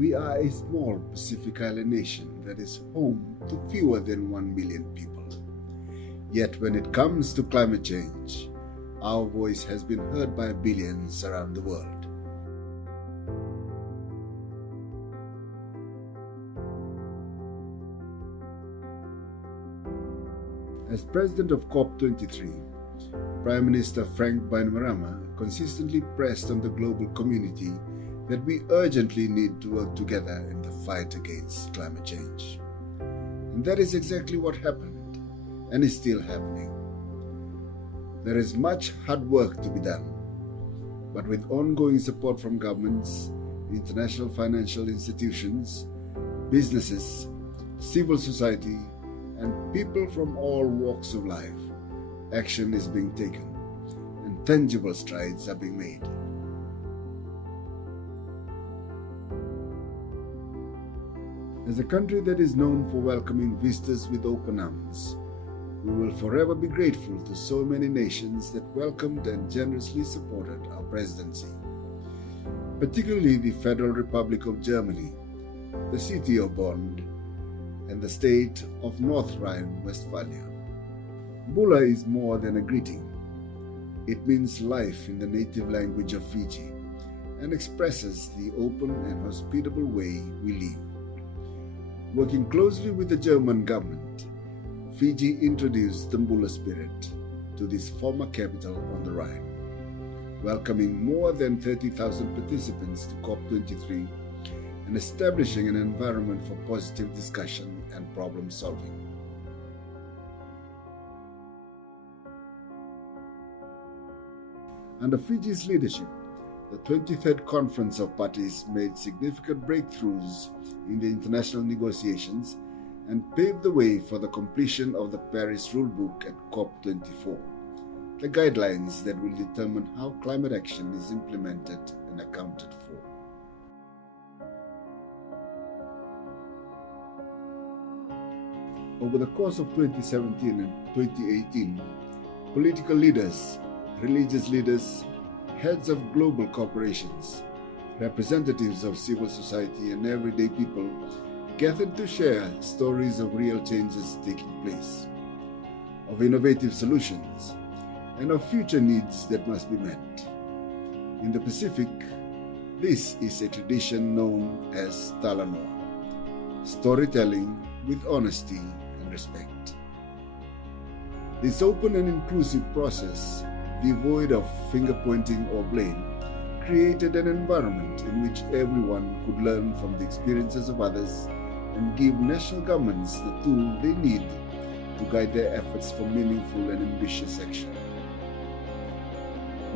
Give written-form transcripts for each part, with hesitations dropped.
We are a small Pacific Island nation that is home to fewer than 1 million people. Yet when it comes to climate change, our voice has been heard by billions around the world. As president of COP23, Prime Minister Frank Bainimarama consistently pressed on the global community that we urgently need to work together in the fight against climate change. And that is exactly what happened and is still happening. There is much hard work to be done, but with ongoing support from governments, international financial institutions, businesses, civil society, and people from all walks of life, action is being taken and tangible strides are being made. As a country that is known for welcoming visitors with open arms, we will forever be grateful to so many nations that welcomed and generously supported our presidency, particularly the Federal Republic of Germany, the city of Bonn, and the state of North Rhine-Westphalia. Bula is more than a greeting. It means life in the native language of Fiji and expresses the open and hospitable way we live. Working closely with the German government, Fiji introduced the Bula spirit to this former capital on the Rhine, welcoming more than 30,000 participants to COP23 and establishing an environment for positive discussion and problem solving. Under Fiji's leadership, the 23rd Conference of Parties made significant breakthroughs in the international negotiations and paved the way for the completion of the Paris Rulebook at COP24, the guidelines that will determine how climate action is implemented and accounted for. Over the course of 2017 and 2018, political leaders, religious leaders, heads of global corporations, representatives of civil society and everyday people gathered to share stories of real changes taking place, of innovative solutions, and of future needs that must be met. In the Pacific, this is a tradition known as Talanoa, storytelling with honesty and respect. This open and inclusive process, devoid of finger-pointing or blame, created an environment in which everyone could learn from the experiences of others and give national governments the tool they need to guide their efforts for meaningful and ambitious action.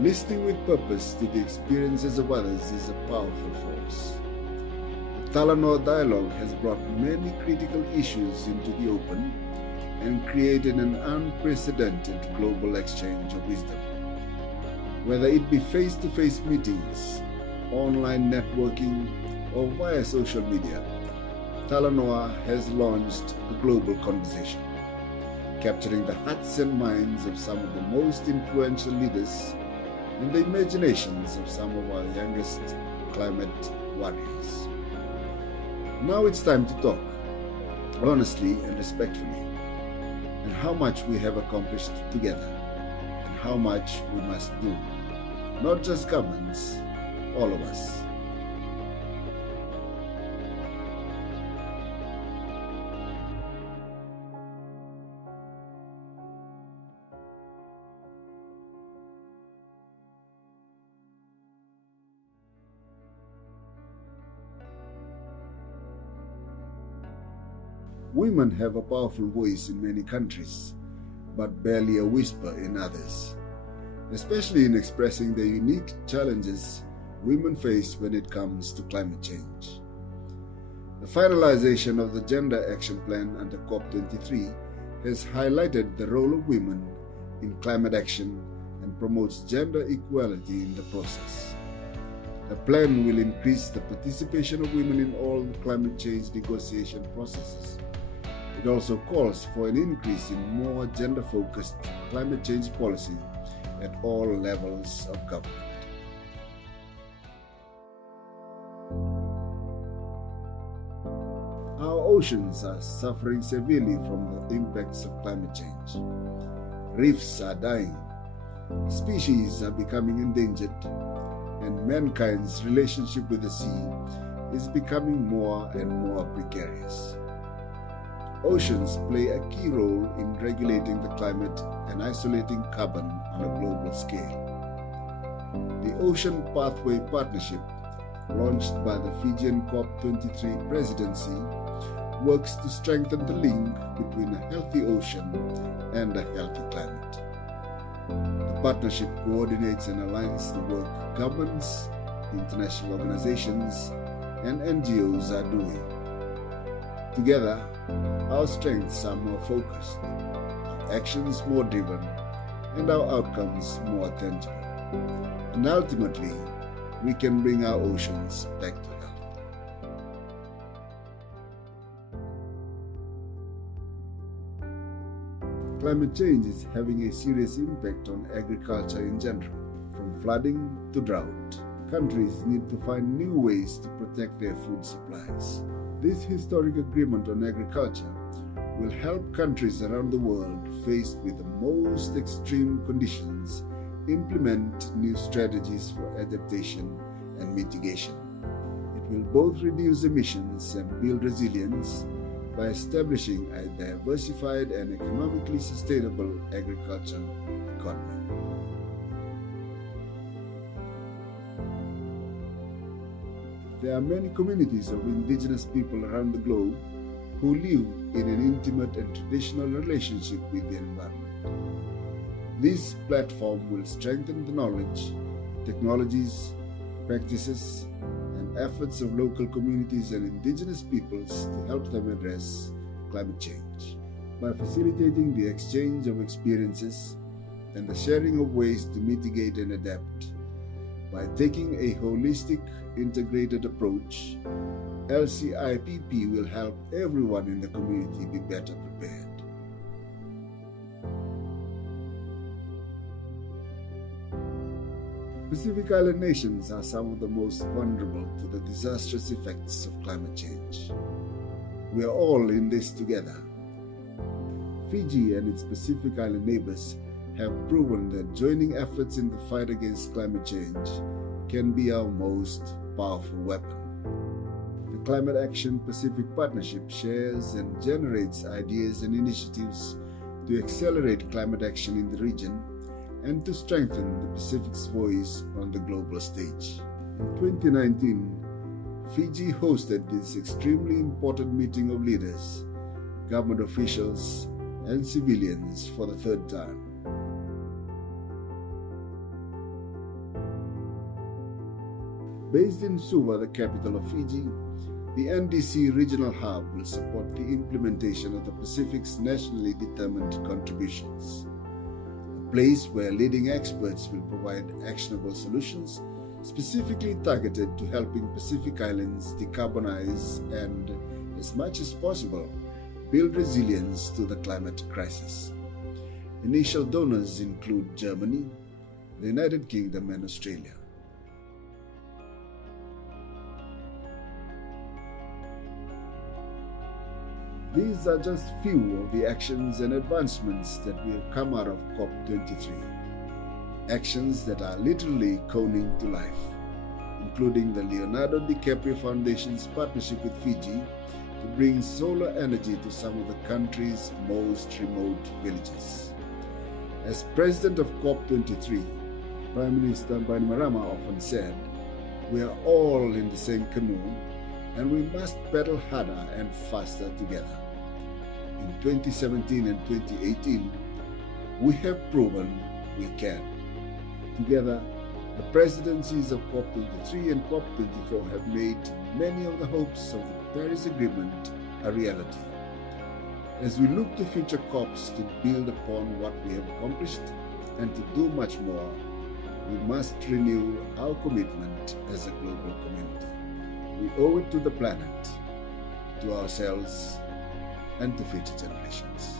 Listening with purpose to the experiences of others is a powerful force. The Talanoa dialogue has brought many critical issues into the open and created an unprecedented global exchange of wisdom. Whether it be face-to-face meetings, online networking, or via social media, Talanoa has launched a global conversation, capturing the hearts and minds of some of the most influential leaders and the imaginations of some of our youngest climate warriors. Now it's time to talk, honestly and respectfully, and how much we have accomplished together, and how much we must do. Not just governments, all of us. Women have a powerful voice in many countries, but barely a whisper in others, especially in expressing the unique challenges women face when it comes to climate change. The finalization of the Gender Action Plan under COP23 has highlighted the role of women in climate action and promotes gender equality in the process. The plan will increase the participation of women in all climate change negotiation processes. It also calls for an increase in more gender-focused climate change policy at all levels of government. oceans are suffering severely from the impacts of climate change. Reefs are dying, species are becoming endangered, and mankind's relationship with the sea is becoming more and more precarious. Oceans play a key role in regulating the climate and isolating carbon on a global scale. The Ocean Pathway Partnership, launched by the Fijian COP23 presidency, works to strengthen the link between a healthy ocean and a healthy climate. The partnership coordinates and aligns the work governments, international organizations, and NGOs are doing. Together, our strengths are more focused, our actions more driven, and our outcomes more tangible. And ultimately, we can bring our oceans back to health. Climate change is having a serious impact on agriculture in general. From flooding to drought, countries need to find new ways to protect their food supplies. This historic agreement on agriculture will help countries around the world faced with the most extreme conditions implement new strategies for adaptation and mitigation. It will both reduce emissions and build resilience by establishing a diversified and economically sustainable agricultural economy. There are many communities of indigenous people around the globe who live in an intimate and traditional relationship with the environment. This platform will strengthen the knowledge, technologies, practices, and efforts of local communities and indigenous peoples to help them address climate change. By facilitating the exchange of experiences and the sharing of ways to mitigate and adapt, by taking a holistic, integrated approach, LCIPP will help everyone in the community be better prepared. Pacific Island nations are some of the most vulnerable to the disastrous effects of climate change. We are all in this together. Fiji and its Pacific Island neighbors have proven that joining efforts in the fight against climate change can be our most powerful weapon. The Climate Action Pacific Partnership shares and generates ideas and initiatives to accelerate climate action in the region and to strengthen the Pacific's voice on the global stage. In 2019, Fiji hosted this extremely important meeting of leaders, government officials, and civilians for the third time. Based in Suva, the capital of Fiji, the NDC Regional Hub will support the implementation of the Pacific's nationally determined contributions, a place where leading experts will provide actionable solutions specifically targeted to helping Pacific Islands decarbonize and, as much as possible, build resilience to the climate crisis. Initial donors include Germany, the United Kingdom, and Australia. These are just few of the actions and advancements that will come out of COP23. Actions that are literally coming to life, including the Leonardo DiCaprio Foundation's partnership with Fiji to bring solar energy to some of the country's most remote villages. As president of COP23, Prime Minister Bainimarama often said, "We are all in the same canoe and we must paddle harder and faster together." In 2017 and 2018, we have proven we can. Together, the presidencies of COP23 and COP24 have made many of the hopes of the Paris Agreement a reality. As we look to future COPs to build upon what we have accomplished and to do much more, we must renew our commitment as a global community. We owe it to the planet, to ourselves, and to future generations.